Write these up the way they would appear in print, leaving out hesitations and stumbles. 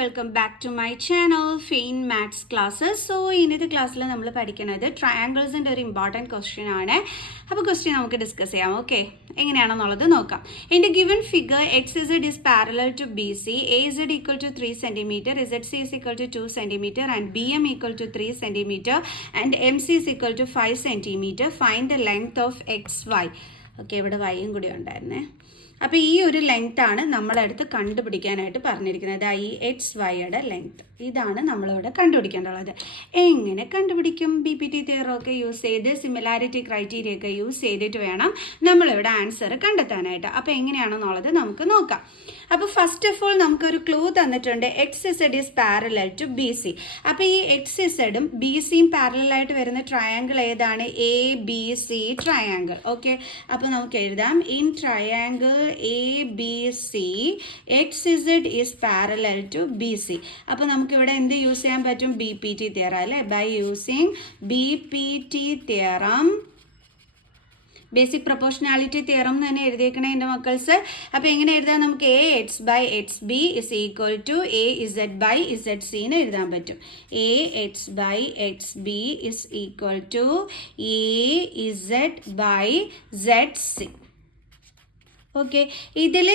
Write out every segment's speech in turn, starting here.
Welcome back to my channel fine maths classes. So ഇന്നത്തെ ക്ലാസ്സിൽ നമ്മൾ പഠിക്കുന്നത് ട്രയാങ്കിൾസിൻ്റെ ഒരു ഇമ്പോർട്ടൻറ്റ് ക്വസ്റ്റ്യൻ ആണ്. അപ്പോൾ ക്വസ്റ്റ്യൻ നമുക്ക് ഡിസ്കസ് ചെയ്യാം. ഓക്കെ, എങ്ങനെയാണെന്നുള്ളത് നോക്കാം. In the given figure X Z is parallel to B C, A Z equal to 3 centimetre, Z C is equal to 2 centimetre and B M equal to 3 centimetre and M C is equal to 5 centimetre. Find the length of X Y. Okay, ഇവിടെ വൈയും കൂടി ഉണ്ടായിരുന്നേ. അപ്പോൾ ഈ ഒരു ലെങ്ത്താണ് നമ്മളടുത്ത് കണ്ടുപിടിക്കാനായിട്ട് പറഞ്ഞിരിക്കുന്നത്. ഈ എക്സ് വൈയുടെ ലെങ്ത് ഇതാണ് നമ്മളിവിടെ കണ്ടുപിടിക്കേണ്ടത്. എങ്ങനെ കണ്ടുപിടിക്കും? BPT തിയറി ഒക്കെ യൂസ് ചെയ്ത് സിമിലാരിറ്റി ക്രൈറ്റീരിയ ഒക്കെ യൂസ് ചെയ്തിട്ട് വേണം നമ്മളിവിടെ ആൻസർ കണ്ടെത്താനായിട്ട്. അപ്പോൾ എങ്ങനെയാണെന്നുള്ളത് നമുക്ക് നോക്കാം. അപ്പോൾ ഫസ്റ്റ് ഓഫ് ഓൾ നമുക്കൊരു ക്ലൂ തന്നിട്ടുണ്ട്. X Z is parallel to B C. അപ്പോൾ ഈ എക്സ് ഇസഡും ബി സിയും പാരലായിട്ട് വരുന്ന ട്രയാങ്കിൾ ഏതാണ്? ABC triangle. ഓക്കെ, അപ്പോൾ നമുക്ക് എഴുതാം in triangle ABC X Z is parallel to B C. അപ്പോൾ നമുക്കിവിടെ എന്ത് യൂസ് ചെയ്യാൻ പറ്റും? BPT തിയറം അല്ലേ? By using BPT theorem, basic proportionality theorem തന്നെ എഴുതിയേക്കണേ എൻ്റെ മക്കൾസ്. അപ്പോൾ എങ്ങനെ എഴുതാം? നമുക്ക് AX/XB is equal to AZ/ZC എന്ന് എഴുതാൻ പറ്റും. AX/XB is equal to AZ/ZC. Okay, ഇതിൽ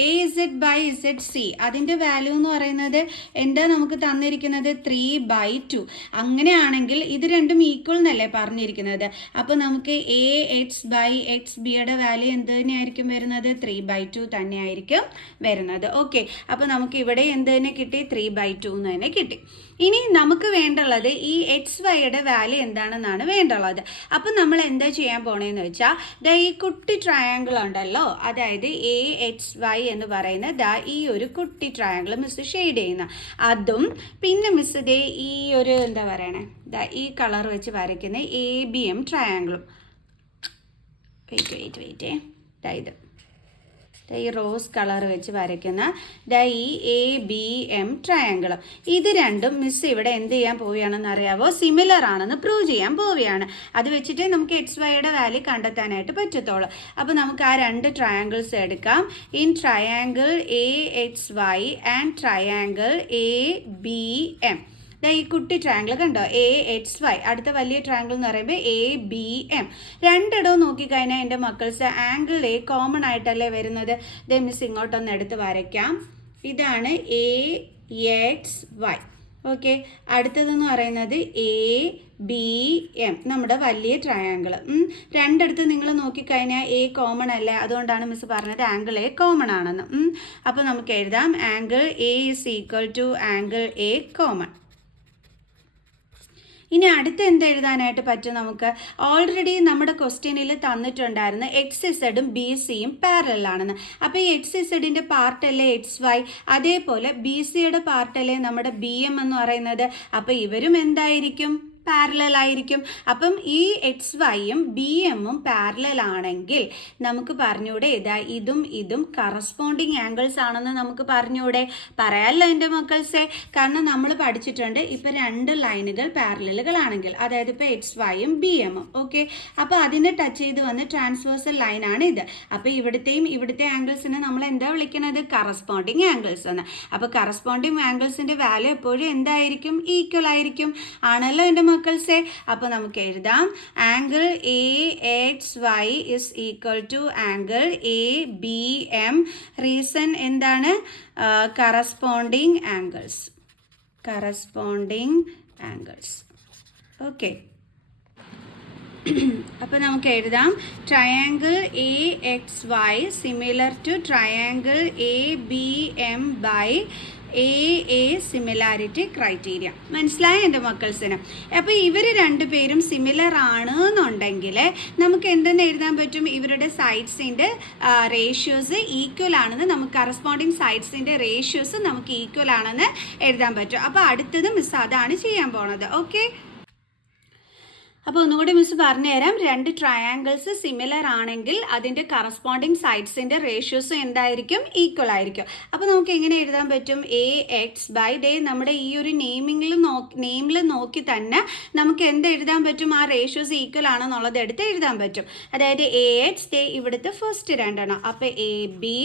AZ/ZC അതിൻ്റെ വാല്യൂ എന്ന് പറയുന്നത് എന്താ നമുക്ക് തന്നിരിക്കുന്നത്? 3/2. അങ്ങനെയാണെങ്കിൽ ഇത് രണ്ടും ഈക്വൽ എന്നല്ലേ പറഞ്ഞിരിക്കുന്നത്. അപ്പോൾ നമുക്ക് AX/XBയുടെ വാല്യൂ എന്ത് തന്നെയായിരിക്കും വരുന്നത്? 3/2 തന്നെയായിരിക്കും വരുന്നത്. ഓക്കെ, അപ്പോൾ നമുക്ക് ഇവിടെ എന്ത് തന്നെ കിട്ടി? 3/2 എന്ന് തന്നെ കിട്ടി. ഇനി നമുക്ക് വേണ്ടുള്ളത് ഈ എക്സ് വൈയുടെ വാല്യൂ എന്താണെന്നാണ് വേണ്ടുള്ളത്. അപ്പം നമ്മൾ എന്താ ചെയ്യാൻ പോണേന്ന് വെച്ചാൽ ഈ കുട്ടി ട്രയാങ്കിൾ ഉണ്ടല്ലോ, അതായത് AXY എന്ന് പറയുന്ന ഈ ഒരു കുട്ടി ട്രയാങ്കിൾ മിസ് ഷെയ്ഡ് ചെയ്യുന്ന അതും, പിന്നെ മിസ് ഈ ഒരു എന്താ പറയണേ, ഈ കളർ വെച്ച് വരയ്ക്കുന്ന ABM ട്രയാങ്കിളും, വെയിറ്റ് ഇത് ഈ റോസ് കളർ വെച്ച് വരയ്ക്കുന്ന ഈ ABM ട്രയാങ്കിൾ, ഇത് രണ്ടും മിസ് ഇവിടെ എന്ത് ചെയ്യാൻ പോവുകയാണെന്ന് അറിയാവോ? സിമിലർ ആണെന്ന് പ്രൂവ് ചെയ്യാൻ പോവുകയാണ്. അത് വെച്ചിട്ടേ നമുക്ക് എക്സ് വൈയുടെ വാല്യൂ കണ്ടെത്താനായിട്ട് പറ്റത്തുള്ളൂ. അപ്പോൾ നമുക്ക് ആ രണ്ട് ട്രയാങ്കിൾസ് എടുക്കാം. In triangle AXY and triangle ABM. ഈ കുട്ടി ട്രയാങ്കിൾ കണ്ടോ? AXY. അടുത്ത വലിയ ട്രയാങ്കിൾ എന്ന് പറയുമ്പോൾ ABM. രണ്ടിടവും നോക്കിക്കഴിഞ്ഞാൽ എൻ്റെ മക്കൾസ് ആംഗിൾ A കോമൺ ആയിട്ടല്ലേ വരുന്നത്. മിസ് ഇങ്ങോട്ടൊന്ന് എടുത്ത് വരയ്ക്കാം. ഇതാണ് AXY. ഓക്കെ, അടുത്തതെന്ന് പറയുന്നത് ABM, നമ്മുടെ വലിയ ട്രയാങ്കിൾ. രണ്ടിടത്ത് നിങ്ങൾ നോക്കിക്കഴിഞ്ഞാൽ A കോമൺ അല്ലേ, അതുകൊണ്ടാണ് മിസ് പറഞ്ഞത് ആംഗിൾ A കോമൺ ആണെന്ന്. അപ്പോൾ നമുക്ക് എഴുതാം angle A is equal to angle A common. ഇനി അടുത്ത് എന്ത് എഴുതാനായിട്ട് പറ്റും നമുക്ക്? ഓൾറെഡി നമ്മുടെ ക്വസ്റ്റ്യനിൽ തന്നിട്ടുണ്ടായിരുന്നു എക്സ് ഇസഡും BCയും പാരലാണെന്ന്. അപ്പോൾ ഈ എക്സ് ഇസഡിൻ്റെ പാർട്ടല്ലേ XY, അതേപോലെ BCയുടെ പാർട്ടല്ലേ നമ്മുടെ BM എന്ന് പറയുന്നത്. അപ്പോൾ ഇവരും എന്തായിരിക്കും? പാരലൽ ആയിരിക്കും. അപ്പം ഈ XYയും BMഉം പാരലൽ ആണെങ്കിൽ നമുക്ക് പറഞ്ഞൂടെ ഇതും കറസ്പോണ്ടിങ് ആംഗിൾസ് ആണെന്ന് നമുക്ക് പറഞ്ഞൂടെ? പറയാമല്ലോ എൻ്റെ മക്കൾസെ. കാരണം നമ്മൾ പഠിച്ചിട്ടുണ്ട് ഇപ്പം രണ്ട് ലൈനുകൾ പാരലലുകളാണെങ്കിൽ, അതായത് ഇപ്പോൾ XYയും BMഉം. ഓക്കെ, അപ്പോൾ അതിനെ ടച്ച് ചെയ്ത് വന്ന് ട്രാൻസ്വേഴ്സൽ ലൈനാണ് ഇത്. അപ്പോൾ ഇവിടുത്തെ ആംഗിൾസിനെ നമ്മൾ എന്താ വിളിക്കുന്നത്? കറസ്പോണ്ടിങ് ആംഗിൾസ് എന്ന്. അപ്പോൾ കറസ്പോണ്ടിങ് ആംഗിൾസിൻ്റെ വാല്യൂ എപ്പോഴും എന്തായിരിക്കും? ഈക്വൽ ആയിരിക്കും. ആണല്ലോ എൻ്റെ മക്കൾസെ. അപ്പോൾ നമുക്ക് എഴുതാം angle AXY is equal to angle ABM. Reason എന്താണ്? Corresponding angles. ഓക്കെ, അപ്പോൾ നമുക്ക് എഴുതാം triangle AXY similar to triangle ABM by AA similarity criteria. മനസ്സിലായ എൻ്റെ മക്കൾസിന്? അപ്പോൾ ഇവർ രണ്ടുപേരും സിമിലർ ആണ് എന്നുണ്ടെങ്കിൽ നമുക്ക് എന്തെന്ന് എഴുതാൻ പറ്റും? ഇവരുടെ സൈഡ്സിൻ്റെ റേഷ്യോസ് ഈക്വൽ ആണെന്ന്, നമുക്ക് കറസ്പോണ്ടിങ് സൈഡ്സിൻ്റെ റേഷ്യോസ് നമുക്ക് ഈക്വൽ ആണെന്ന് എഴുതാൻ പറ്റും. അപ്പോൾ അടുത്തത് മിസ് അതാണ് ചെയ്യാൻ പോണത്. ഓക്കെ, അപ്പോൾ ഒന്നുകൂടി മിസ് പറഞ്ഞുതരാം. രണ്ട് ട്രയാങ്കിൾസ് സിമിലർ ആണെങ്കിൽ അതിൻ്റെ കറസ്പോണ്ടിങ് സൈഡ്സിൻ്റെ റേഷ്യോസും എന്തായിരിക്കും? ഈക്വൽ ആയിരിക്കും. അപ്പോൾ നമുക്ക് എങ്ങനെ എഴുതാൻ പറ്റും? എ എക്സ് ബൈ ഡേ നമ്മുടെ ഈ ഒരു നെയിമിൽ നോക്കി തന്നെ നമുക്ക് എന്ത് എഴുതാൻ പറ്റും? ആ റേഷ്യോസ് ഈക്വൽ ആണെന്നുള്ളത് എടുത്ത് എഴുതാൻ പറ്റും. അതായത് എ എക്സ് ഡേ ഇവിടുത്തെ ഫസ്റ്റ് രണ്ടെണ്ണം, അപ്പോൾ A B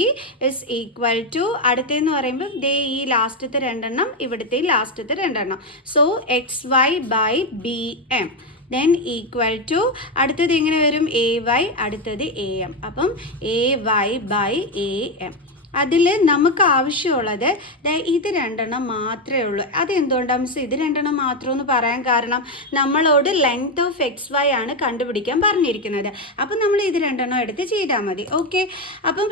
is equal to അടുത്തെന്ന് പറയുമ്പോൾ ഡേ ഈ ലാസ്റ്റത്തെ രണ്ടെണ്ണം ഇവിടുത്തെ ലാസ്റ്റത്തെ രണ്ടെണ്ണം. So X Y by B M then equal to അടുത്തത് എങ്ങനെ വരും? എ വൈ, അടുത്തത് എ എം. അപ്പം A Y by A M. അതിൽ നമുക്ക് ആവശ്യമുള്ളത് ഇത് രണ്ടെണ്ണം മാത്രമേ ഉള്ളൂ. അതെന്തുകൊണ്ടാണ് മിസ് ഇത് രണ്ടെണ്ണം മാത്രമെന്ന് പറയാൻ കാരണം? നമ്മളോട് ലെങ്ത് ഓഫ് എക്സ് വൈ ആണ് കണ്ടുപിടിക്കാൻ പറഞ്ഞിരിക്കുന്നത്. അപ്പം നമ്മൾ ഇത് രണ്ടെണ്ണം എടുത്ത് ചെയ്താൽ മതി. ഓക്കെ, അപ്പം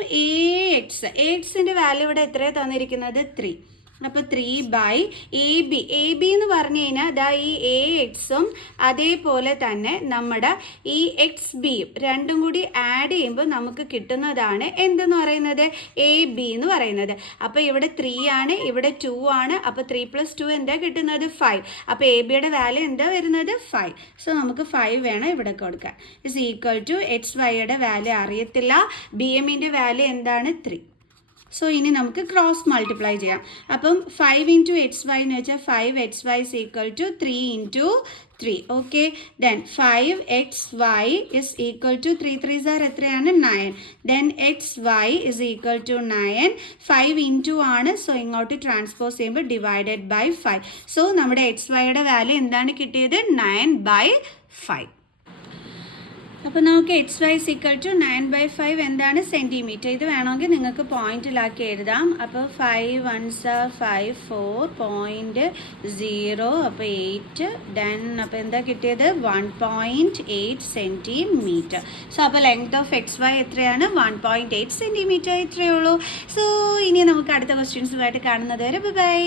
എക്സിൻ്റെ വാല്യൂ ഇവിടെ എത്രയാണ് തന്നിരിക്കുന്നത്? 3. അപ്പോൾ 3 ബൈ എ ബി എന്ന് പറഞ്ഞു കഴിഞ്ഞാൽ ദാ ഈ എ എക്സും അതേപോലെ തന്നെ നമ്മുടെ ഈ എക്സ് ബിയും രണ്ടും കൂടി ആഡ് ചെയ്യുമ്പോൾ നമുക്ക് കിട്ടുന്നതാണ് എന്തെന്ന് പറയുന്നത്? എ ബി എന്ന് പറയുന്നത്. അപ്പോൾ ഇവിടെ 3 ആണ്, ഇവിടെ 2 ആണ്. അപ്പോൾ 3 + 2 എന്താ കിട്ടുന്നത്? 5. അപ്പോൾ എ ബിയുടെ വാല്യൂ എന്താ വരുന്നത്? 5. സോ നമുക്ക് 5 വേണം ഇവിടെ കൊടുക്കാൻ. ഇസ് ഈക്വൽ ടു എക്സ് വൈയുടെ വാല്യൂ അറിയത്തില്ല, ബി എമ്മിൻ്റെ വാല്യൂ എന്താണ്? 3. സോ ഇനി നമുക്ക് ക്രോസ് മൾട്ടിപ്ലൈ ചെയ്യാം. അപ്പം 5 × xy എന്ന് വെച്ചാൽ 5xy is equal to 3 × 3. Okay, then 5xy is equal to 3 3s are എത്രയാണ്? 9. Then xy is equal to 9. 5 × ആണ്, സോ ഇങ്ങോട്ട് ട്രാൻസ്പോസ് ചെയ്യുമ്പോൾ ഡിവൈഡഡ് ബൈ 5. സോ നമ്മുടെ xyയുടെ വാല്യൂ എന്താണ് കിട്ടിയത്? 9/5. അപ്പോൾ നമുക്ക് എക്സ് വൈ ഈക്വൽ ടു 9/5 എന്താണ്? സെൻറ്റിമീറ്റർ. ഇത് വേണമെങ്കിൽ നിങ്ങൾക്ക് പോയിന്റിലാക്കി എഴുതാം. അപ്പോൾ 5 1s 5 4.0 അപ്പോൾ 8 ഡെൻ അപ്പോൾ എന്താ കിട്ടിയത്? 1.8 സെൻറ്റിമീറ്റർ. സോ അപ്പോൾ ലെങ്ത് ഓഫ് എക്സ് വൈ എത്രയാണ്? 1.8 സെൻറ്റിമീറ്റർ. ഇത്രയേ ഉള്ളൂ. സോ ഇനി നമുക്ക് അടുത്ത ക്വസ്റ്റ്യൻസുമായിട്ട് കാണുന്നത് വരെ ബൈ.